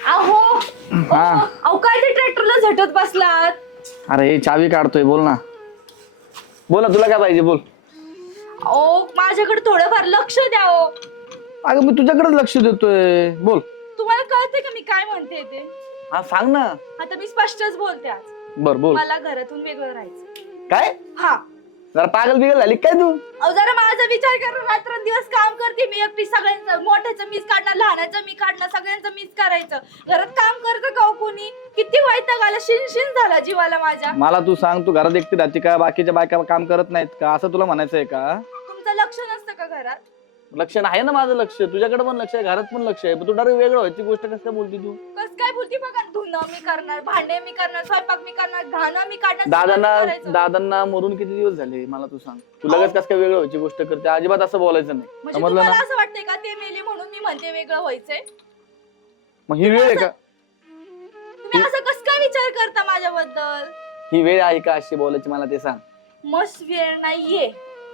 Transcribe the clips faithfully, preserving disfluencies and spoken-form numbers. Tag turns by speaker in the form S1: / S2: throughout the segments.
S1: अहो
S2: हा.
S1: अहो काय ते ट्रॅक्टरला झटत बसलात.
S2: अरे चावी काढतोय, बोल ना. बोल ना, तुला काय पाहिजे बोल.
S1: अहो माझ्याकडे थोडंफार लक्ष द्या हो.
S2: अगं मी तुझ्याकडेच लक्ष देतोय, बोल.
S1: तुम्हाला कळते का मी काय म्हणते ते?
S2: हा सांग ना.
S1: आता मी स्पष्टच बोलते आज.
S2: बर बोल.
S1: मला घरातून वेगळं राहायचं.
S2: काय?
S1: हा.
S2: जरा पागल बिगल झाली काय तू?
S1: अहो जरा माझा विचार करून रात्रंदिवस काम करते मी एकटी. सगळ्यांचं मोठ्याचं मीच काढणार, लहानाचं मी काढणार, सगळ्यांचं मीच करायचं. घरात काम करतं का हो कोणी? किती वैताग आला, शिनशिन झाला जीवाला माझ्या.
S2: मला तू सांग, तू घरात एकटी राहते का? बाकीच्या बायका काम करत नाहीत का? असं तुला म्हणायचंय का?
S1: तुमचं लक्ष नसतं का घरात?
S2: लक्ष आहे ना माझं लक्ष, तुझ्याकडे पण लक्ष आहे, घरात पण लक्ष आहे. तू डायरेक्ट वेगळं व्हायची गोष्ट कसं काय बोलती तू?
S1: कस काय बोलती बघा. धुणं मी करणार, भांडे मी करणार, स्वयंपाक मी करणार, घाणं मी काढणार.
S2: दादांना
S1: सगळं मी करायचं.
S2: दादांना मरून किती दिवस झाले मला तू सांग. तू लगेच कसं काय वेगळं व्हायची गोष्ट करते? अजिबात असं बोलायचं नाही,
S1: म्हणजे
S2: समजलं
S1: तुम्हाला
S2: ना?
S1: असं वाटतंय का ते मेले म्हणून मी म्हणते वेगळं व्हायचंय?
S2: मग ही वेळ आहे का?
S1: तुम्ही असं कस काय विचार करता माझ्याबद्दल?
S2: ही वेळ आहे का अशी बोलायची, मला ते सांग.
S1: मस्त वेळ नाहीये,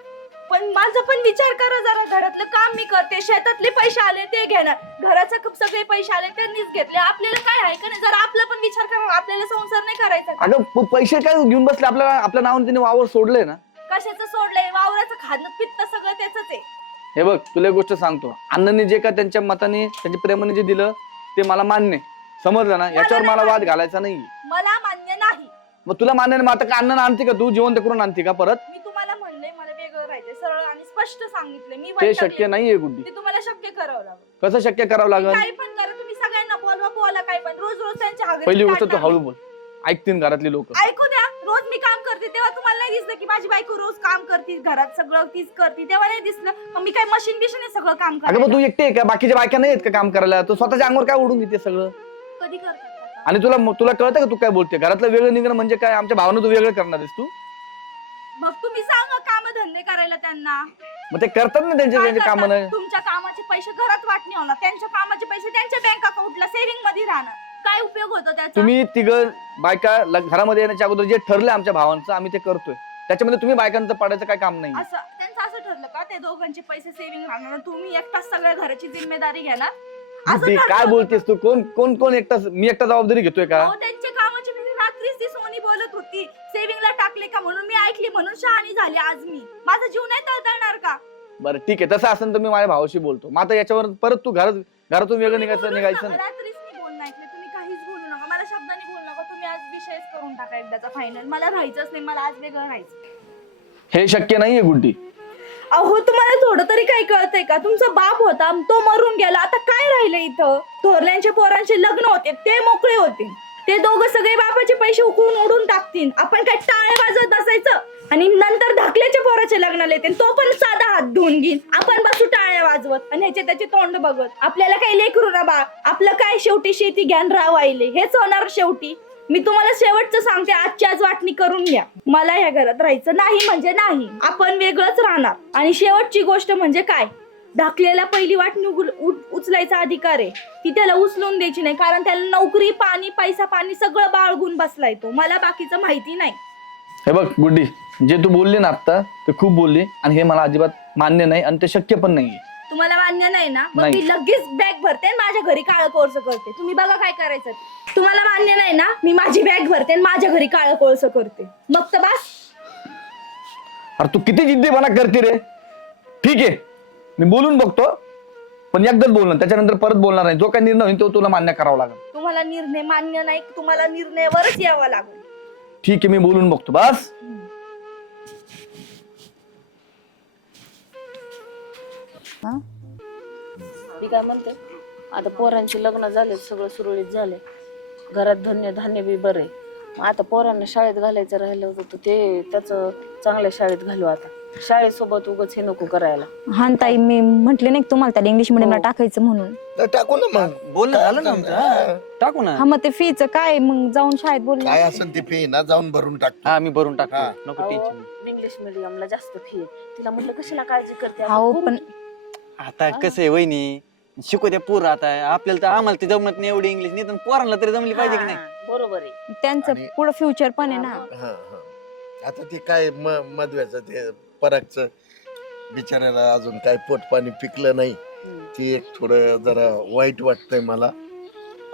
S1: पण माझा पण विचार करा जरा. घरातलं काम मी करते, शेतातले पैसे आले ते घेणार, घराचे सगळे पैसे आले त्यांनीच घेतले. आपल्याला काय आहे का नाही? जरा आपला पण विचार करा. आपल्याला संसार नाही करायचा का?
S2: अगं प- पैसे काय घेऊन बसले? आपल्याला आपल्या नावाने त्याने वावर सोडलंय ना.
S1: कशाचं सोडलंय? वावराचं खाणं पित्त सगळं त्याच आहे.
S2: हे बघ, तुला एक गोष्ट सांगतो. अण्णांनी जे का त्यांच्या मताने त्यांच्या प्रेमाने जे दिलं ते मला मान्य आहे. समजलं ना? याच्यावर मला वाद घालायचा नाही.
S1: मला मान्य नाही.
S2: मग तुला मान्य नाही, मग आता का अण्णांना आणते का तू? जिवंत करून आणते का परत?
S1: मी तुम्हाला म्हणलंय मला वेगळं राहायचंय, सरळ आणि स्पष्ट सांगितलंय. मी
S2: ते
S1: वैतागले.
S2: शक्य नाहीये गुड्डी.
S1: ते तुम्हाला शक्य करावं लागेल.
S2: कसं शक्य करावं लागेल?
S1: काही पण करा तुम्ही, सगळ्यांना बोलवा, बोला काय पण. रोज रोज त्यांच्या हागरीत
S2: पहिली गोष्ट तू
S1: काढणार
S2: हळू
S1: नाही.
S2: बोल, ऐकतील घरातली लोक.
S1: ऐकू द्या. रोज मी काम करते तेव्हा तुम्हाला नाही दिसलं की माझी बायको रोज काम करते, घरात सगळं तीच करते, तेव्हा नाही दिसलं? मग मी काय मशीन बिशीन आहे सगळं काम
S2: अगं मग तू
S1: करायला?
S2: एकटी आहे का? बाकीच्या बायका नाही आहेत का काम करायला? तू स्वतःच्या अंगावर काय ओढून घेते सगळं?
S1: कधी करतात आता?
S2: आणि तुला तुला कळतं का तू काय बोलते? घरातलं वेगळं निघणं म्हणजे काय? आमच्या भावानं तू वेगळं करणार आहेस तू?
S1: मग तुम्ही सांगा काम धंदे करायला त्यांना.
S2: मग ते करतात ना त्यांचे
S1: काय
S2: त्यांचे काम
S1: करतात?
S2: नाही.
S1: तुमच्या कामाचे पैसे घरात वाटणे होणार, त्यांच्या कामाचे पैसे त्यांच्या बँक अकाउंटला सेव्हिंग मध्ये राहणार. काय उपयोग होतो त्याचा?
S2: तुम्ही तिघं बायका ल- घरामध्ये येण्याच्या अगोदर जे ठरलंय आमच्या भावांचं, आम्ही ते करतोय. त्याच्यामध्ये तुम्ही बायकांचं पडायचं काय काम नाही.
S1: असं त्यांचं असं ठरलं का ते दोघांचे पैसे सेव्हिंग राहणार, तुम्ही एकटाच सगळ्या घराची जिम्मेदारी घेणार? असं
S2: ते
S1: ठरलं
S2: काय
S1: होतं
S2: बोलतेस तू? कोण कोण कोण एकटा? मी एकटा जबाबदारी घेतोय का?
S1: अहो, त्यांच्या कामाची म्हणजे रात्रीच ती सोनी बोलत होती सेव्हिंगला टाकले का म्हणून. मी ऐकली म्हणून शहाणी झाली आज मी. माझा जीव नाही तळतळणार का?
S2: बरं ठीक आहे, तसं असेल तर मी माझ्या भावाशी बोलतो. मग आता याच्यावर परत तू घरात घरातून वेगळं निघायचं
S1: बोलूच
S2: निघायचं
S1: नका.
S2: नाही.
S1: रात्रीच मी बोलणं ऐकलं. तुम्ही काहीच बोलू नका, मला शब्दाने बोलू नका. तुम्ही आज विषयच करून टाका एकदाचा फायनल. मला राहायचंच नाही, मला आज वेगळं राहायचं.
S2: हे शक्य नाहीये गुड्डी.
S1: अहो तुम्हाला थोडं तरी काही कळतंय का? तुमचा बाप होता तो मरून गेला, आता काय राहिलं इथं? थोरल्यांच्या पोरांचे लग्न होते, ते मोकळे होते. ते दोघं सगळे बापाचे पैसे उकळून उडून टाकतील. आपण काय टाळे वाजवत बसायचं? आणि नंतर धाकल्याच्या पोराचे लग्न येते, तो पण साधा हात धुवून घेईल. आपण बसू टाळ्या वाजवत आणि ह्याचे त्याचे तोंड बघत. आपल्याला काही लेकरू ना बा, आपलं काय शेवटी शेती ज्ञान रावायले हेच होणार शेवटी. मी तुम्हाला शेवटचं सांगते, आजची आज वाटणी करून घ्या. मला या घरात राहायचं नाही म्हणजे नाही. आपण वेगळंच राहणार. आणि शेवटची गोष्ट म्हणजे काय? धाकलेला पहिली वाटणी उचलायचा अधिकार आहे, ती त्याला उचलून द्यायची नाही. कारण त्याला नोकरी, पाणी, पैसा पाणी सगळं बाळगून बसलाय तो. मला बाकीचं माहिती नाही.
S2: हे बघ गुड्डी, जे तू बोलली ना आता ते खूप बोलली, आणि हे मला अजिबात मान्य नाही आणि ते शक्य पण नाहीये.
S1: तुम्हाला मान्य नाही ना? मग
S2: नाही.
S1: मी लगेच बॅग भरते आणि माझ्या घरी काळं कोळसं करते. तुम्ही बघा काय करायचं. तुम्हाला मान्य नाही ना? मी माझी बॅग भरते आणि माझ्या घरी काळं कोळसं करते. मग तर बस.
S2: अरे तू किती जिद्दीपणा करते रे. ठीक आहे, मी बोलून बघतो, पण एकदाच बोलणार, त्याच्यानंतर परत बोलणार नाही. जो काही निर्णय होईल तो तुला मान्य करावा लागेल.
S1: तुम्हाला निर्णय मान्य नाही, तुम्हाला निर्णयावरच यावं लागेल.
S2: ठीक आहे, मी बोलून बघतो बस.
S3: मी काय म्हणते, आता पोरांचे लग्न झाले, सगळं सुरळीत झाले, घरात धन्य धान्य बी बरे. मग आता पोरांना शाळेत घालायचं राहिलं होतं तर ते त्याचं चांगल्या शाळेत घालू. आता शाळेसोबत उगाच हे नको करायला.
S4: हा ताई, मी म्हटले नाही का तुम्हाला त्याला इंग्लिश मिडियमला
S3: हो.
S4: टाकायचं म्हणून.
S5: तर टाकू ना मग.
S6: बोलणं झालं ना आमचं. हा, टाकू ना.
S4: हा मग ते फीच काय मग जाऊन शाळेत बोलले.
S5: काय असेल ते फी ना जाऊन भरून टाकतो.
S6: हा मी भरून टाकतो,
S5: हा.
S6: नको
S3: अहो,
S6: टेन्शन.
S3: इंग्लिश मिडियमला जास्त फी आहे. तिला म्हटलं कशाला काळजी करते, आपण
S4: हो
S3: करू
S4: पण
S3: की.
S6: आता कसं आहे वहिनी, शिकू द्या पोरं. आता आपल्याला तर आम्हाला ते जमत नाही एवढी इंग्लिश, नाही तर पोरांना तरी जमली पाहिजे की नाही.
S3: हा, बरोबर आहे.
S4: त्यांचं
S5: आणि-
S4: पुढं फ्युचर पण आहे ना.
S5: हा, हा. आता ते काय म मधव्याचं ते परागचं बिचाऱ्याला अजून काय पोट पाणी पिकलं नाही.
S3: हम्म.
S5: ती एक थोडं जरा वाईट वाटतंय मला.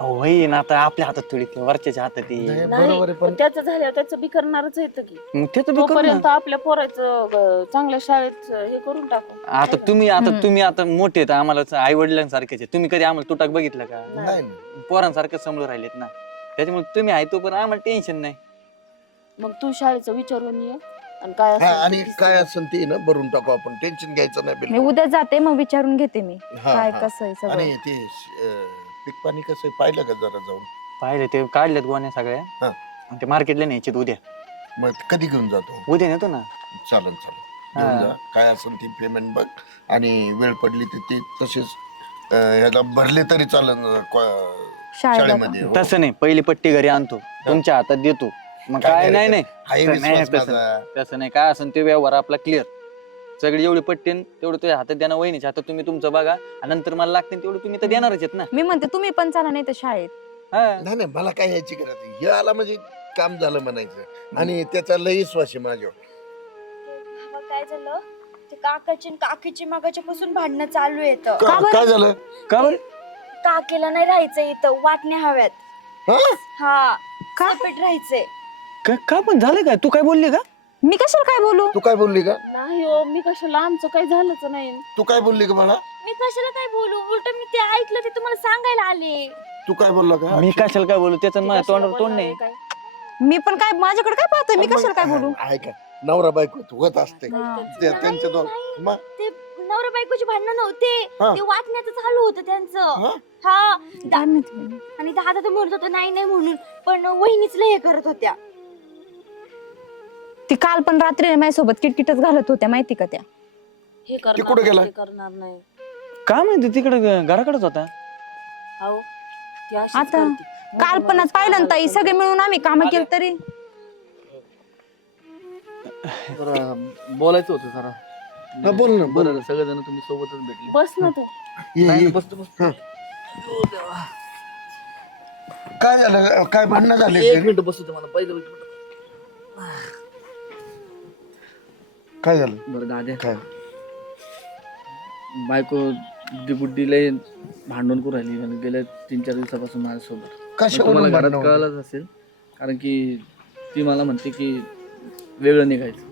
S6: अहो, होईन आता आपल्या हातात थोडी वरच्याच्या हातात
S5: नाही,
S6: आहे.
S5: बरोबर आहे
S3: नाही
S5: पण
S3: पण त्याचं झाल्यावर त्याचं बी करणारच येतं की
S6: मग त्याचं बी करू ना.
S3: तोपर्यंत आपल्या पोराचं अं, चांगल्या शाळेत अं, हे करून टाकू
S6: आता तुम्ही आता तुम्ही आता मोठे आहेत आम्हाला आई वडिलांसारखेच आहे. तुम्ही कधी आम्हाला तुटाक बघितलं का
S5: नाही नाही.
S6: पोरांसारखं समोर राहिलेत ना, त्याच्यामुळे तुम्ही आहे तोपर्यंत आम्हाला टेन्शन नाही.
S3: मग तू शाळेचं विचारून ये आणि काय
S5: हा,
S3: असेल ते
S5: आणि
S3: फीस
S5: काय
S3: सगळं.
S5: असेल ते ना भरून टाकू आपण, टेन्शन घ्यायचं नाही
S4: मी
S5: बिलकुल.
S4: उद्या जाते मग विचारून घेते मी
S5: हा,
S4: काय
S5: हा.
S4: कसं आहे सगळं.
S5: आणि ते अं, पीक पाणी कसं आहे पाहिलं का जरा जाऊन?
S6: पाहिले ते काढलेत गोण्या सगळ्या
S5: हा.
S6: आणि ते मार्केटला न्यायचे उद्या.
S5: मग कधी घेऊन जातो?
S6: उद्या नेतो ना.
S5: चालन चालन घेऊन
S6: हा.
S5: जा, काय असेल ती पेमेंट बघ, आणि वेळ पडली तर ते तसेच अं, ह्याला भरले तरी चालन अं, को-
S4: शाळेला
S5: शाळेमध्ये हो.
S6: तसं नाही, पहिली पट्टी घरी आणतो तुमच्या हातात देतो. मग
S5: काय
S6: काय नाही
S5: रे,
S6: नाही
S5: हाय
S6: नाही,
S5: विश्वास
S6: तसं
S5: माझा.
S6: तसं नाही, काय असेल ते व्यवहार आपला क्लिअर. सगळी एवढी पट्टी न तेवढं तुझ्या हातात द्या ना, वहिनीच्या हातात तुम्ही तुमचं बघा, आणि नंतर मला लागते तेवढं तुम्ही तर देणारच आहेत ना.
S4: मी म्हणते तुम्ही पण चला नाही तर शाळेत.
S6: हा.
S5: नाही नाही, मला काय यायची गरज नाही. हे आला म्हणजे काम झालं म्हणायचं, आणि त्याचा लई विश्वास आहे माझ्यावर.
S1: मग काय झालं ते काकाची आणि काकीची मागाच्या पासून भांडणं चालू येतं.
S5: का- काय झालं?
S6: का बरं?
S1: काकीला नाही राहायचं इथं, वाटण्या हव्यात.
S5: हा?
S1: हा सेपरेट राहायचंय.
S6: का का पण झालं काय? तू काय बोलली का?
S4: मी कशाला काय बोलू?
S5: तू काय बोलली का?
S3: नाही हो, मी कशाला, आमचं काही झालंच नाही.
S5: तू काय बोलली का मला?
S1: मी कशाला काय बोलू, उलट मी ते ऐकलं ते तुम्हाला सांगायला आले.
S5: तू काय बोलला का?
S6: मी कशाला काय बोलू? त्याचं माझ्या तोंडावर तोंड नाही.
S3: काय
S4: मी पण काय माझ्याकडे काय पाहतोय, मी कशाला काय बोलू?
S5: आहे का नवरा बायको होत असते
S4: हा.
S5: ते त्यांच्या दोन मग
S1: ते नवरा बायकोची भांडणं नव्हते,
S5: हा.
S1: ते वाटण्याचं चालू होतं त्यांचं.
S5: हा?
S1: हा दा-
S4: काय माहिती.
S1: आणि दादा तर म्हणत होता नाही नाही म्हणून, पण वहिनीच लय हे करत होत्या.
S4: ती काल पण रात्री माझ्यासोबत किटकिटच घालत होत्या माहिती का त्या.
S3: हे
S5: कुठं
S3: करणार
S5: गेला?
S3: नाही, ते करणार नाही.
S6: का माहिती तिकडे घराकडेच होता.
S3: हो ती अशीच
S4: आता
S3: करते.
S4: काल पण आज पाहिलं ना ताई, सगळे मिळून आम्ही काम केली तरी
S2: बोलायचं होतं जरा.
S5: हा, बोल ना बोल
S2: बरं सगळेजण तुम्ही सोबतच भेटले.
S3: बस ना तू.
S5: ये,
S2: नाही
S5: ये.
S2: ना, बसतो बसतो.
S5: काय झालं? काय भांडणं झाले
S2: एक
S5: घरी?
S2: मिनिट बसतो तुम्हाला पहिलं मिनिट.
S5: काय झालं?
S2: बरं दाद्या,
S5: काय?
S2: बायको बुड्डी लय भांडण करू राहिली आणि गेल्या तीन चार दिवसापासून माझ्यासोबत. मग
S5: कशावरून
S2: तुम्हाला घरात
S5: भांडणं होती?
S2: कळलंच असेल, कारण की ती मला म्हणते की वेगळं निघायचं.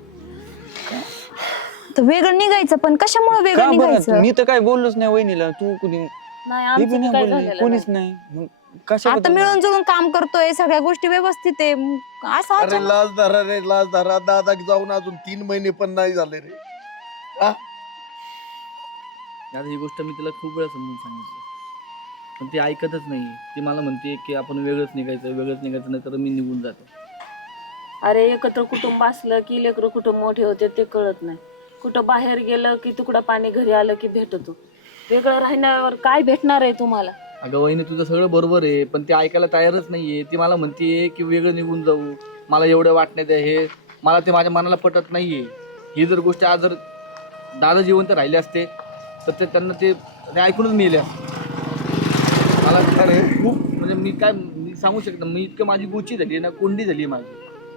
S4: तर वेगळं निघायचं, पण कशामुळे
S6: का
S4: वेगळं
S6: बरं?
S4: निघायचं?
S6: मी तर काय बोललोच नाही वहिनीला. तू कुणी
S3: नाही
S6: हे
S3: आमचं
S6: बी
S3: बी
S6: नाही
S3: काय
S6: बोलली,
S3: झालेलं
S6: कोणीच
S3: नाही.
S6: नाही. मग कशा
S4: आता मिळून जुळून काम करतोय, सगळ्या गोष्टी व्यवस्थित आहे, मग असं
S5: अरे
S4: अचानक-
S5: लाज धरा रे, लाज धरा. दादा जाऊन अजून तीन महिने पण नाही झाले रे. हा?
S2: आता ही गोष्ट मी तिला खूप वेळा समजून सांगितली, पण ती ऐकतच नाही. ती मला म्हणते की आपण वेगळंच निघायचं, वेगळंच निघायचं, नाही तर मी निघून जातो.
S3: अरे एकत्र कुटुंब असलं की लेकरं कुठं मोठे होते ते कळत नाही. कुठं बाहेर गेलं की तुकडा पाणी घरी आलं की भेटतो. वेगळं राहण्यावर काय भेटणार आहे तुम्हाला?
S2: अगं वहिनी, तुझं सगळं बरोबर आहे, पण ती ऐकायला तयारच नाहीये. ती मला म्हणते की वेगळं निघून जाऊ, मला एवढं वाटण्यात आहे. हे मला ते माझ्या मनाला पटत नाहीये. ही जर गोष्ट आज जर दादा जिवंत राहिले असते तर ते त्यांना ते ते ऐकूनच मिळले असते. मला अरे खूप म्हणजे मी काय मी सांगू शकतो, मी इतकं माझी गुची झाली ना, कोंडी झाली माझी.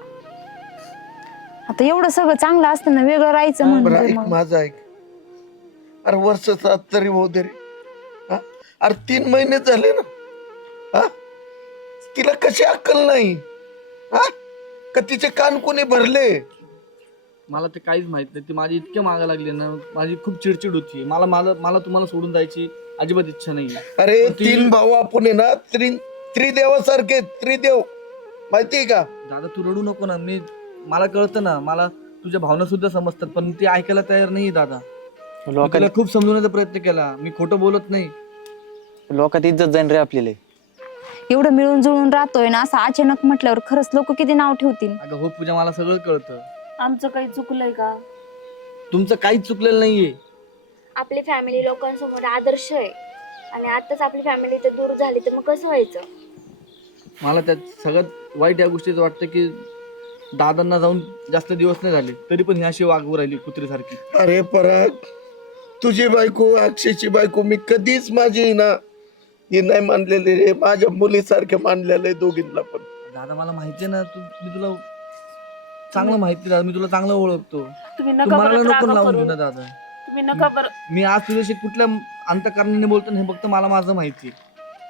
S4: आता एवढं सगळं चांगलं असताना वेगळं राहायचं
S5: बरं
S4: म्हणजे
S5: ऐक
S4: मग.
S5: माझं ऐक. अरे वर्ष सात तरी होऊ दे रे. हा? अरे तीन महिने झाले ना. हा? तिला कशी अक्कल नाही? हा? का तिचे कान कोणी भरले?
S2: मला ते काहीच माहित नाही. ती माझी इतके मागा लागली ना, माझी खूप चिडचिड होती. मला मला मला तुम्हाला सोडून जायची अजिबात इच्छा नाही.
S5: अरे
S2: ती-
S5: तीन भाऊ आपण आहे ना, त्रि त्रिदेवासारखे, त्रिदेव माहितीये का?
S2: दादा तू रडू नको ना. मी मला कळतं ना, मला तुझ्या भावना सुद्धा समजतात, पण ती ऐकायला तयार नाही दादा. मी
S6: लोकात
S2: तिला खूप समजवण्याचा प्रयत्न केला. मी खोटं बोलत नाही.
S6: लोकात इज्जत जाईन रे आपल्याला.
S4: एवढं मिळून जुळून राहतोय ना, असं अचानक म्हटल्यावर खरंच लोक किती नाव ठेवतील.
S2: अगं हो पूजा, मला सगळं कळतं.
S3: आमचं काही चुकलंय का?
S2: तुमचं काहीच चुकलेलं नाहीये.
S1: आपली फॅमिली लोकांसमोर आदर्श आहे, आणि आताच आपली फॅमिली तर दूर झाली तर मग कसं व्हायचं?
S2: मला त्यात सगळ्यात वाईट या गोष्टीचं वाटतं की दादांना जाऊन जास्त दिवस नाही झाले तरी पण ही अशी वागवू राहिली कुत्रीसारखी.
S5: अरे पराग, तुझी बायको, अक्षयची बायको मी कधीच माझी ना हे नाही मानलेली रे. माझ्या मुलीसारखे मानलेलं आहे दोघींना पण.
S2: दादा मला माहिती आहे ना, तू मी तुला चांगलं माहिती दादा, मी तुला चांगलं ओळखतो.
S3: तुम्ही
S2: तू
S3: नका
S2: मला
S3: बरं
S2: नको
S3: रागा
S2: लावून
S3: करू.
S2: घेऊ ना दादा.
S3: तुम्ही नका बरं.
S2: मी आज तुझ्याशी कुठल्या अंतकारणाने बोलतो ना, हे फक्त मला माझं माहिती आहे.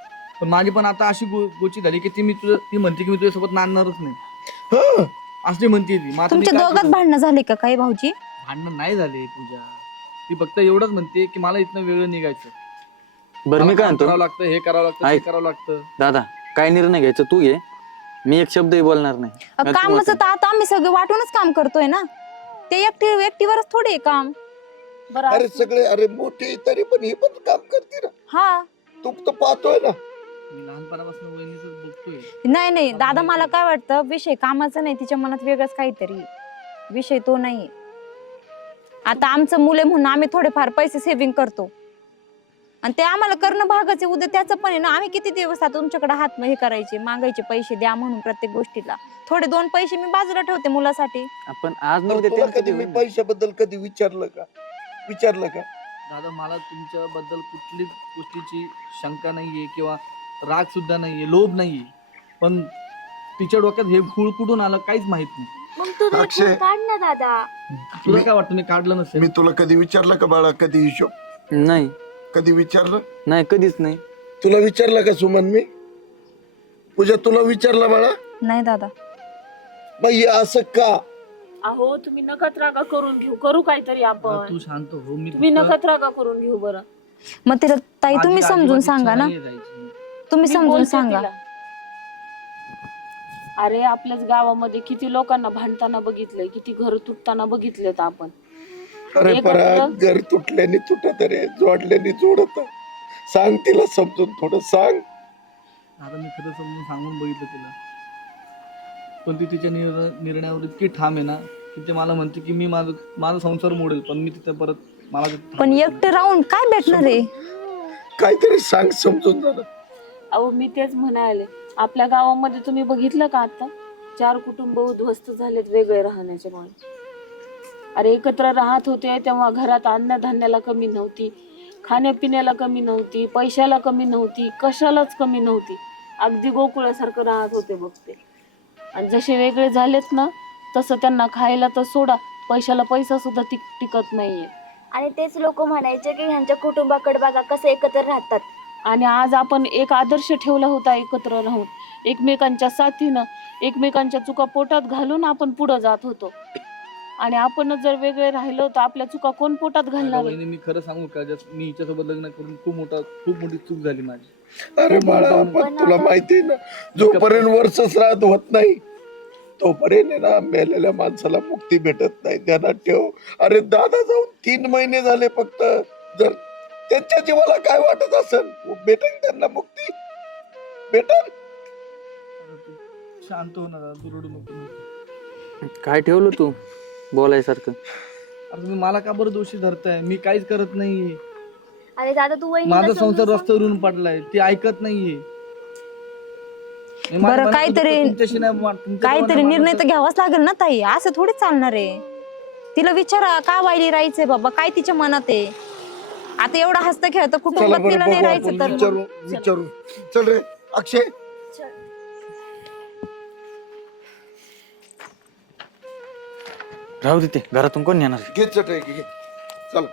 S2: पण माझी पण आता अशी गो- गोची झाली की ती मी तुझं ती म्हणते की मी तुझ्यासोबत नांदणारच नाही,
S5: हं.
S2: असली म्हणते ती. मग आता मी
S4: तुमच्या
S2: काय
S4: दोघात
S2: करू?
S4: भांडणं झाले का काही भाऊजी?
S2: भांडणं नाही झाले पूजा, ती फक्त एवढंच म्हणते की मला इथनं वेगळं निघायचं,
S6: बरं मी
S2: मला
S6: काय
S2: काम
S6: म्हणतो
S2: करावं लागतं, हे करावं लागतं, ते
S6: ऐक.
S2: करावं लागतं.
S6: दादा, काय निर्णय घ्यायचा तू घे, मी एक शब्दही बोलणार नाही.
S4: अ,
S6: मला तू
S4: कामाचं
S6: वाटतं.
S4: तर आता आम्ही सगळे वाटूनच काम करतोय ना, ते एकटी एकटीवरच थोडे आहे काम.
S3: बरं
S5: अरे
S3: असं-
S5: सगळे अरे मोठे तरी पण हे पण काम करते ना,
S4: हा
S5: तू तर पाहतोय ना.
S2: मी लहानपणापासून वहिनीच बघतोय.
S4: नाही नाही दादा, मला काय वाटतं विषय कामाचा नाही, तिच्या मनात वेगळंच काहीतरी आहे. विषय तो नाहीये. आता आमचं मुले म्हणून आम्ही थोडेफार पैसे सेव्हिंग करतो आणि ते आम्हाला करणं भागच आहे. उद्या त्याचं पण आहे ना, आम्ही किती दिवस आता तुमच्याकडे हात हे करायचे, मागायचे पैसे द्या म्हणून प्रत्येक गोष्टीला. थोडे दोन पैसे मी बाजूला ठेवते मुलासाठी.
S6: आपण आज
S5: तर
S6: नव्हते
S5: तुला
S6: त्यांचं
S5: कधी
S6: ते
S5: मी
S6: होईल ना.
S5: पैशाबद्दल कधी विचारलं का विचारलं का
S2: दादा मला तुमच्याबद्दल कुठलीच गोष्टीची शंका नाहीये किंवा राग सुद्धा नाहीये, लोभ नाहीये, पण तिच्या डोक्यात हे खूळ कुठून आलं काहीच माहित नाही.
S1: मग तू ते
S5: अक्षय.
S1: खूळ काढ ना दादा.
S2: तुला काय वाटतं मी काढलं नसेल?
S5: मी तुला कधी विचारलं का बाळा, कधी हिशोब
S6: नाही
S5: कधी विचारलं?
S6: नाही कधीच नाही.
S5: तुला विचारलं का सुमन मी? पूजा तुला विचारलं बाळा?
S4: नाही दादा,
S5: बाई असं का?
S3: अहो तुम्ही नकत रागा करून घेऊ, करू काहीतरी
S2: दादा,
S3: आपण.
S2: तू शांत हो. मी
S3: तुम्ही
S2: फक्त-
S3: नकत रागा करून घेऊ बरं.
S4: मग तिला ताई
S2: माझी
S4: तुम्ही समजून
S2: अजिबात
S4: सांगा
S2: इच्छा
S4: ना,
S2: नाहीये जायची.
S4: तुम्ही
S3: मी
S4: समजून
S3: बोलते
S4: सांगा.
S3: तिला. अरे आपल्याच गावामध्ये किती लोकांना भांडताना बघितलंय, किती घर तुटताना बघितलेत आपण.
S5: अरे
S3: एकत्र-
S5: परा घर तुटल्याने तुटत रे, जोडल्याने जोडत. सांग तिला समजून, थोडं सांग.
S2: आता मी खरं समजून सांगून बघितलं तिला, पण ती तिच्या निर्णय- निर्णयावर इतकी ठाम आहे ना की ते मला म्हणते की मी माझं माझा संसार मोडेल, पण मी तिथे परत मला तिथे
S4: पण
S2: थांबायचं
S4: एकटे राहून काय भेटणार आहे?
S5: काहीतरी सांग समजून झालं.
S3: अहो मी तेच म्हणाले, आपल्या गावामध्ये तुम्ही बघितलं का आता चार कुटुंब उद्ध्वस्त झालेत वेगळे राहण्याच्यामुळे. अरे एकत्र राहत होते तेव्हा घरात अन्नधान्याला कमी नव्हती, खाण्यापिण्याला कमी नव्हती, पैशाला कमी नव्हती, कशालाच कमी नव्हती. अगदी गोकुळासारखं राहत होते बघ ते. आणि जसे वेगळे झालेत ना, तसं त्यांना खायला तर सोडा, पैशाला पैसा सुद्धा टिक टिकत नाहीये.
S1: आणि तेच लोक म्हणायचे की ह्यांच्या कुटुंबाकडे बघा कसं एकत्र राहतात.
S3: आणि आज आपण एक आदर्श ठेवला होता एकत्र राहून, एकमेकांच्या साथीनं, एकमेकांच्या चुका पोटात घालून आपण पुढे जात होतो. आणि आपणच जर वेगळे राहिलो तर आपल्या चुका कोण पोटात
S2: अगं
S3: घालणार आहे?
S2: वहिनी, मी खरं सांगू का, जस मी हिच्यासोबत लग्न करून खूप मोठा खूप मोठी चूक झाली माझी.
S5: अरे बाळा, पण तुला माहिती आहे ना, जोपर्यंत वर्ष श्राद्ध होत नाही तोपर्यंत आहे ना, मेलेल्या माणसाला मुक्ती भेटत नाही. ध्यानात ठेव. अरे दादा जाऊन तीन महिने झाले फक्त. जर त्यांच्या जीवाला काय वाटत असेल, भेटेल त्यांना मुक्ती, भेटेल.
S2: आता तू शांत हो ना दादा, तू रडू नको ना.
S6: काय ठेवलं तू बोलायसारखं?
S2: आता तुम्ही मला का बरं दोषी धरताय? मी काहीच करत नाहीये.
S1: अरे दादा तू वहिनीला
S2: माझा
S1: समजून
S2: संसार
S1: सांग.
S2: रस्त्यावरून पडलाय, ती ऐकत नाहीये. मी माझ्या
S4: बरं,
S2: मनात
S4: काहीतरी-
S2: होतं तुमच्याशी नाही वा- तुमच्या
S4: काहीतरी
S2: दोघांना
S4: निर्णय तर
S2: मानत-
S4: घ्यावाच लागेल ना ताई, असं थोडीच चालणार आहे. तिला विचारा का वायली राहायचंय बाबा, काय तिच्या मनात आहे. आता एवढा हसत खेळत
S5: चला
S4: कुटुंबात
S5: बरं
S4: तिला नाही
S5: बघू
S4: राहायचं
S5: आपण,
S4: तर मग.
S5: विचारू विचारू चल रे अक्षय.
S6: राहू दे, ते घरातून कोण येणार?
S5: घे चटई घे, चल.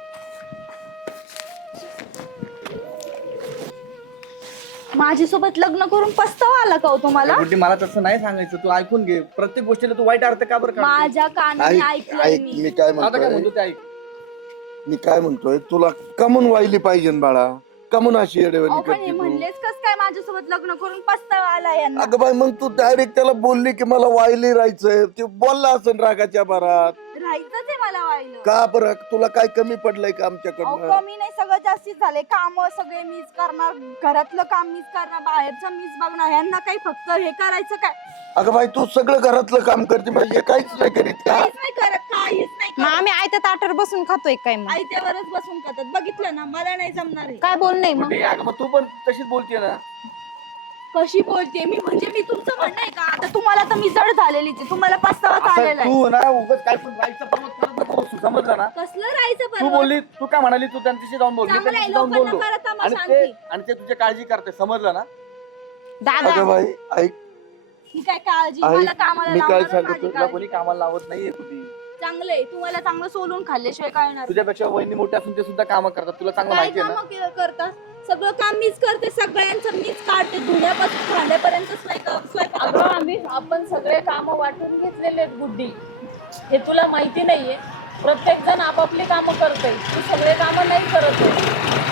S1: माझ्यासोबत लग्न करून पस्तावा आला का हो तुम्हाला?
S2: गोटी, मला तसं नाही सांगायचं, तू ऐकून घे. प्रत्येक गोष्टीला तू वाईट अर्थ का बरं काढतो?
S1: माझ्या कानाने
S5: ऐक
S1: ऐकलंय
S5: ऐक
S1: मी.
S5: मी काय
S2: आता काय
S5: म्हणतोय
S2: म्हणतो ते ऐक.
S5: मी काय म्हणतोय तुला कमून वाहिली पाहिजे बाळा, कमून अशी
S1: अहो,
S5: येडेवानी
S1: पण हे
S5: करते तू?
S1: म्हणलेच कस काय माझ्यासोबत लग्न करून पस्तावा आला यांना?
S5: अगं बाई, मग तू डायरेक्ट त्याला बोलली की मला वायली राहायचंय, ते बोलला असेल रागाच्या भरात.
S1: राहायचंच आहे मला वाहिलं.
S5: का बरं, तुला काय कमी पडलंय का
S1: अहो,
S5: आमच्याकडनं?
S1: कमी नाही, सगळं जास्तीच झाले. काम सगळे मीच करणार, घरातलं काम मीच करणार, बाहेरचं मीच बघणार. यांना काही फक्त हे करायचं काय?
S5: अगं बाई, तू सगळं घरातलं काम करते म्हणजे काहीच नाही करीत का?
S1: काहीच नाही करत, काहीच नाही
S4: मग
S1: करत.
S4: आम्ही आयत्या ताटावर बसून खातोय काय मग?
S1: आयत्यावरच बसून खातात. बघितलं ना, मला नाही जमणार आहे.
S4: काय बोल नाही मग.
S2: गोटी, अगं मग तू पण तशीच बोलते ना.
S1: कशी बोलते मी? म्हणजे मी तुमचं म्हणणं आहे का? आता तुम्हाला तर मी जड झालेलीच आहे, तुम्हाला पस्तावा
S2: असं
S1: आलेला आहे.
S2: तू ना उगाच काय पण राहायचं परत करत नको बसू, समजलं ना?
S1: कसलं राहायचं
S2: तू
S1: परवा?
S2: बोलली, तू काय म्हणाली, तू त्यांच्याशी जाऊन बोल, मी
S1: चांगलं आहे,
S2: त्यांच्याशी जाऊन
S1: लोकांना
S2: बोललो.
S1: करत आम्हा
S2: आणि ते
S1: शांती.
S2: आणि ते तुझी काळजी करते, समजलं ना?
S4: दादा
S5: अगं बाई ऐक,
S1: ही काय काळजी?
S5: आई,
S1: मला कामाला
S5: मी काय
S1: लावणारच
S5: सांगतो
S1: माझी
S2: तुला
S1: काळजी.
S2: कोणी कामाला लावत नाहीये कुठे.
S1: चांगलं आहे, तुम्हाला चांगलं सोलून खाल्ल्याशिवाय कळणार.
S2: तुझ्यापेक्षा वहिनी मोठ्या असून ते सुद्धा कामं करतात, तुला चांगलं
S1: काय
S2: माहिती आहे ना?
S1: कामं के- करतात? सगळं काम मीच करते, सगळ्यांचं मीच काढते, धुण्यापासून भांड्यापर्यंत स्वयंपाक स्वयंपाक
S3: अगं आम्ही आपण सगळे कामं वाटून घेतलेले आहेत गुड्डी, हे तुला माहिती नाहीये. प्रत्येक जण आपापली कामं करते, तू सगळे कामं नाही करत आहे.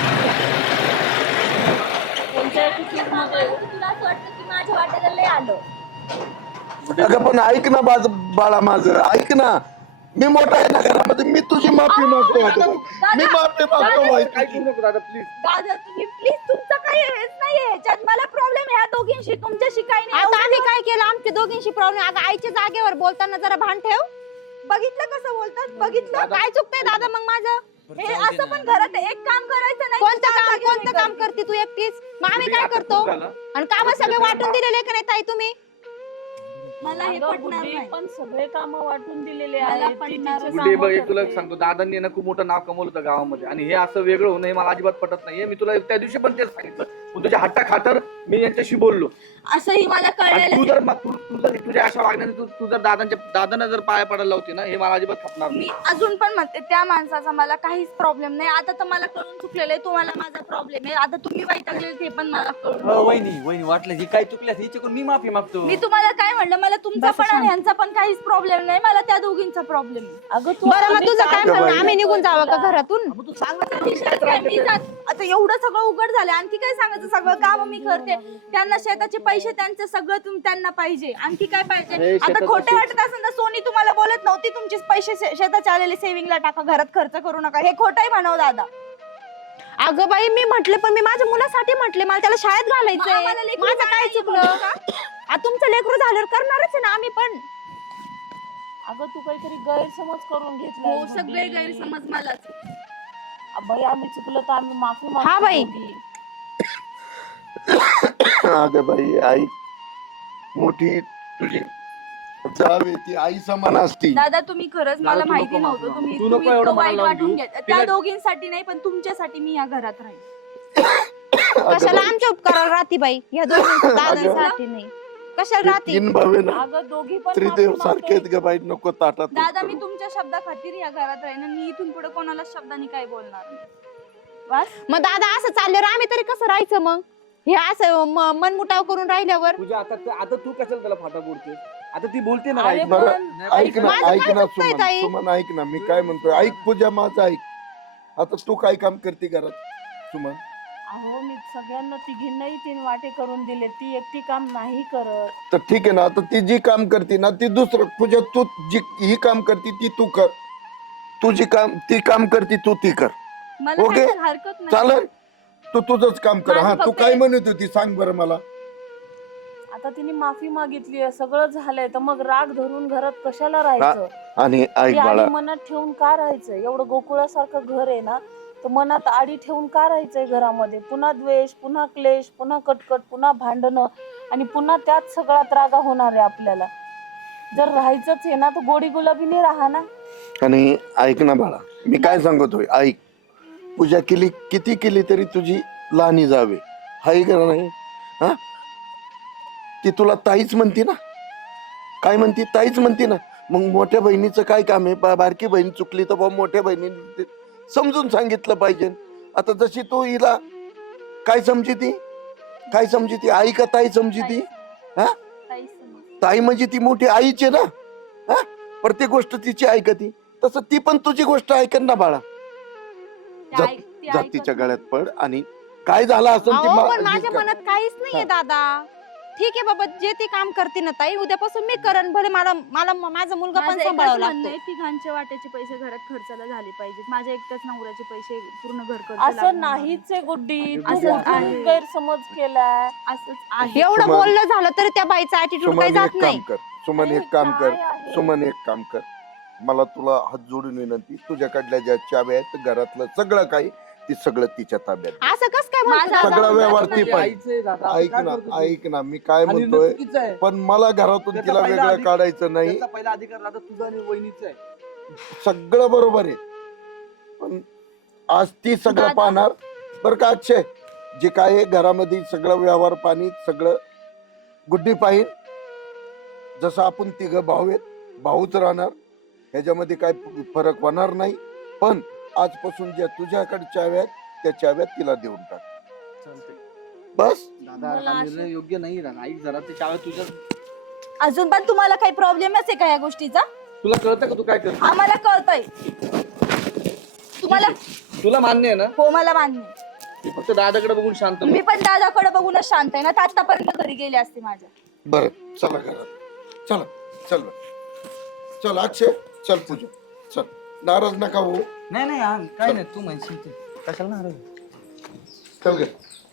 S3: कोणत्या attitude मध्ये
S1: तुला असं वाटतं की माझ्या वाट्याला लय आलं.
S5: अगं पण ऐक ना बाज बाळा माझं ऐक ना, मी मोठा आहे ना घरामध्ये, मी तुझी माफी मागतो आता. मी माफी मागतो बाई
S2: काय
S5: तुझी.
S2: करू नको दादा प्लीज.
S1: दादा तुम्ही प्लीज, तुमचं काही हेच नाहीये ह्याच्यात. मला प्रॉब्लेम ह्या दोघींशी, तुमच्याशी काही नाही.
S4: आता आम्ही काय केलं, आमच्या दोघींशी प्रॉब्लेम. अगं आईच्या जागेवर बोलताना जरा भान ठेव.
S1: बघितलं कसं बोलतात, बघितलं
S4: काय चुकतंय दादा मग माझं?
S1: हे असं पण घरात एक काम करायचं नाही.
S4: कोणतं
S1: चार
S4: काम
S1: जागी
S4: कोणतं
S1: नाही
S4: काम करते तू एकटीच? मग आम्ही काय
S2: आता
S4: करतो?
S2: चूक झालं.
S4: आणि काम सगळे वाटून दिलेले का नाही ताई तुम्ही?
S1: मला हे
S3: अगं
S1: पटणार
S3: गुड्डी
S1: नाही.
S3: पण सगळे कामं वाटून दिलेले
S1: मला
S3: आहेत. ती
S1: पटणार
S3: तिची
S2: गुड्डे
S3: कामं
S2: बघ एक तुला
S3: करते.
S2: एक सांगतो, दादांनी ना खूप मोठं नाव कमवलं होतं गावामध्ये, आणि हे असं वेगळं होणं हे मला अजिबात पटत नाहीये. मी तुला त्या दिवशी पण तेच सांगितलं, पण तुझ्या हट्टा खातर मी यांच्याशी बोललो.
S1: असंही मला
S2: आणि
S1: कळलेलं
S2: तू जर मग तू तू जर तुझ्या अशा वागण्याने तू तू जर दादांच्या दादांना जर पाया पडायला लावते ना, हे मला अजिबात खपणार
S1: मी
S2: नाही.
S1: अजून पण म्हणते त्या माणसाचा मला काहीच प्रॉब्लेम नाही. आता तर मला कळून चुकलेलं आहे, तुम्हाला माझा प्रॉब्लेम आहे. आता तुम्ही वैतागले ते पण मला कळून.
S6: अ, वहिनी वहिनी वाटलं ही काय चुकल्या हिच्याकडून मी माफी मागतो.
S1: मी तुम्हाला काय म्हणलं, मला तुमचा
S4: बस
S1: पण आणि
S4: शांत.
S1: ह्यांचा पण काहीच प्रॉब्लेम नाही. मला त्या दोघींचा प्रॉब्लेम आहे.
S3: अगं तू
S4: बरं मग
S3: आम्ही
S4: तुझं काय
S3: काय
S4: म्हणणं, आम्ही निघून जावं का घरातून?
S2: मग तू सांग ना
S1: आता
S2: त्यांना
S1: विषयच
S2: काय
S1: काय, मी
S2: त्रास
S1: जात- आता एवढं सगळं उघड झालं, आणखी काय सांगायचं? सगळं काम मी करते, त्यांना शेताचे पैसे त्यांचं सगळं तुम त्यांना पाहिजे, आणखी काय
S2: हे
S1: पाहिजे?
S2: शेताचं
S1: आता खोटे
S2: शेत-
S1: वाटत असेल तर सोनी तुम्हाला बोलत नव्हती तुमचे पैसे शे- शेताचे आलेले सेव्हिंगला टाका, घरात खर्च करू नका, हे खोटंही म्हणाव दादा.
S4: अगं बाई मी म्हटले, पण मी माझ्या मुलासाठी म्हटले, मला त्याला शाळेत
S1: मग आम्हाला
S4: घालायचंय.
S1: लेकरू
S4: माझं काय
S1: बाळ
S4: चुकलं?
S1: नाहीये म्हणून
S4: आ, तुमचं लेकरू झाल्यावर करणारच आहे ना आम्ही पण.
S3: अगं तू काहीतरी गैरसमज करून घेतला
S1: हो, सगळे गैरसमज मलाच.
S3: बाई आम्ही चुकलो तर आम्ही माफी मागतो.
S4: हा बाई.
S3: दोघी.
S5: अगं बाई आई मोठी तुझी जावे ती आई समान असती.
S1: दादा तुम्ही खरंच
S2: दादा,
S1: मला
S2: तू
S1: माहिती
S2: नको
S1: नव्हतं,
S2: माफी
S1: तुम्ही
S2: मागू. तू
S1: तुम्ही
S2: नको एवढं
S1: इतकं वाईट
S2: मला लावून
S1: वाटून
S2: घेऊ.
S1: घेत. त्या
S2: तिला-
S1: दोघींसाठी नाही, पण तुमच्यासाठी मी या घरात राहील.
S5: अगं
S4: कशाला
S5: बाई,
S4: आमच्या उपकारावर राहती बाई, या दोघी दादांसाठी नाही. कशाला
S5: ते
S4: राहती?
S5: तीन भावे ना
S3: अगं दोघी पण
S5: त्रिदेव
S3: माफी
S5: सारखे आहेत
S3: मागतोय.
S5: ग बाई, नको ताटात
S1: दादा
S5: उतरू.
S1: मी तुमच्या शब्दा खातीर या घरात राहीन आणि मी इथून पुढे कोणाला शब्दाने काय बोलणार नाही. बस.
S4: मग दादा असं चालल्यावर आम्ही तरी कसं राहायचं मग? हे असं म- मनमुटाव करून राहिल्यावर.
S2: तुझ्या आता आता तू कशाला त्याला फाटा बोलते? आता ती बोलते ना
S3: अरे
S2: काही.
S5: बरं
S3: पण
S5: ऐक ना
S4: माझं
S5: ऐक
S4: काय
S5: ना
S4: चुकतंय
S5: सुमन
S4: ताई?
S5: सुमन ऐक ना, मी काय म्हणतोय ऐक पूजा माझं ऐक. आता तू काय काम करते घरात सुमन?
S3: अहो मी सगळ्यांना तिघींनाही तीन वाटे करून दिले, ती एकटी काम नाही करत.
S5: तर ठीक आहे ना, आता ती जी काम करते ना ती दुसरं पूजा, तू जी ही काम करते ती तू कर, तू जी काम ती काम करते तू ती कर,
S1: मला
S5: ओके.
S1: काही हरकत नाही.
S5: चालेल. तू तुझंच काम कर.
S1: माझं
S5: हा तू
S1: फक्त
S5: काय
S1: एक-
S5: म्हणत होती सांग बरं मला.
S3: आता तिने माफी मागितली आहे, सगळं झालंय, तर मग राग धरून घरात कशाला राहायचं?
S5: आणि ऐक
S3: ती
S5: बाळा,
S3: आडी मनात ठेवून का राहायचं? एवढं गोकुळासारखं घर आहे ना, तर मनात आडी ठेवून का राहायचंय घरामध्ये? पुन्हा द्वेष, पुन्हा क्लेश, पुन्हा कटकट, पुन्हा भांडणं, आणि पुन्हा त्याच सगळा त्रागा होणार आहे आपल्याला. जर राहायचंच आहे ना तर गोडी गुलाबीने राहा ना.
S5: आणि ऐक ना बाळा, मी काय सांगतोय ऐक. पूजा केली किती केली तरी तुझी लहानी जावे, हाय का नाही? हा ती तुला ताईच म्हणते ना, काय म्हणते? ताईच म्हणते ना. मग मोठ्या बहिणीचं काय काम आहे? बा- बारकी बहीण चुकली तर बा मोठ्या बहिणीने समजून सांगितलं पाहिजे. आता जशी तू हिला काय समजी ती काय समजी ती आई का ताई समजी ती? हा
S1: ताई समज.
S5: ताई म्हणजे ती मोठी आईच आहे ना. हा प्रत्येक गोष्ट तिची ऐकती, तसं ती पण तुझी गोष्ट ऐकन ना बाळा.
S1: ती
S5: जात-
S1: ऐक- ती
S5: जात
S1: ऐकत
S5: तिच्या
S1: नाही.
S5: गळ्यात पड, आणि काय झालं असं ती
S4: अहो,
S5: मा-
S4: पण माझ्या
S5: हीच कर.
S4: मनात काहीच नाहीये दादा. ठीक आहे बाबा, जे ती काम करते ना ताई, उद्यापासून मी करण. भले मला मला माझा मुलगा पण
S1: माझं एकच
S4: सांभाळावा
S1: म्हणणं
S4: लागतो.
S1: आहे, तिघांच्या वाट्याचे पैसे घरात खर्चाला झाले पाहिजेत. माझ्या एकट्याच नवऱ्याचे पैसे पूर्ण घर खर्च
S3: असं
S1: लागणार
S3: नाहीच आहे गुड्डी, तू
S1: असंच
S3: कुठून
S1: आहे.
S3: गैरसमज केलाय.
S1: असंच आहे.
S4: एवढं
S5: सुमन-
S4: बोललं झालं तरी त्या बाईचा ऍटिट्यूड काही
S5: सुमन
S4: जात
S5: एक
S4: नाही.
S5: काम कर, सुमन
S3: अरे
S5: एक काम कर,
S3: काय आहे?
S5: सुमन एक काम कर. मला तुला हात जोडून विनंती, तुझ्याकडल्या ज्या चाव्या आहेत घरातलं सगळं काही, ती सगळं तिच्या ताब्यात दे.
S4: असं कस काय
S1: माझा
S4: म्हणतो?
S5: सगळा
S1: दादा
S5: व्यवहार
S1: म्हणत
S5: ती
S1: नाही.
S5: पाहिजे.
S2: आईचं आहे दादा,
S5: ऐक
S2: काय
S5: ना
S2: करतो तू?
S5: ऐक ना, मी काय
S2: आणि
S5: म्हणतोय,
S2: चुकीचं आहे.
S5: पण मला घरातून
S2: त्याचा
S5: तिला
S2: पहिला
S5: वेगळं
S2: अधिक-
S5: काढायचं नाही.
S2: त्याचा पहिला अधिकार दादा तुझा आणि वहिनीचा आहे.
S5: सगळं बरोबर आहे, पण आज ती सगळं
S1: दादा-
S5: पाहणार बरं का. अक्षय जे काय आहे घरामध्ये सगळं व्यवहार पाणी सगळं गुड्डी पाहिजे. जसं आपण तिघं भाऊ आहेत, भाऊच राहणार, ह्याच्यामध्ये काय फरक होणार नाही. पण आजपासून ज्या तुझ्याकडे चाव्या आहेत त्या चाव्यात तिला देऊन टाक. बस
S2: दादा हा निर्णय योग्य नाही दादा. ऐक जरा ते चाव्या तुझ्या.
S1: अजून पण तुम्हाला काही प्रॉब्लेमच आहे का या गोष्टीचा?
S2: तुला कळतं का तू काय करतो?
S1: आम्हाला कळतंय. तुम्हाला
S2: तुला मान्य आहे ना?
S1: हो मला मान्य आहे.
S2: फक्त दादाकडे बघून शांत बस.
S1: मी पण दादाकडे बघूनच शांत आहे ना, तर आतापर्यंत घरी गेले असते माझ्या.
S5: बरं चला घरात चला चल बरं. चल अक्षय चल पूजा चल. नाराज नका हो.
S6: नाही नाही आ- काय नाही तू म्हणशील ते कशाला नाराज?
S5: चल गे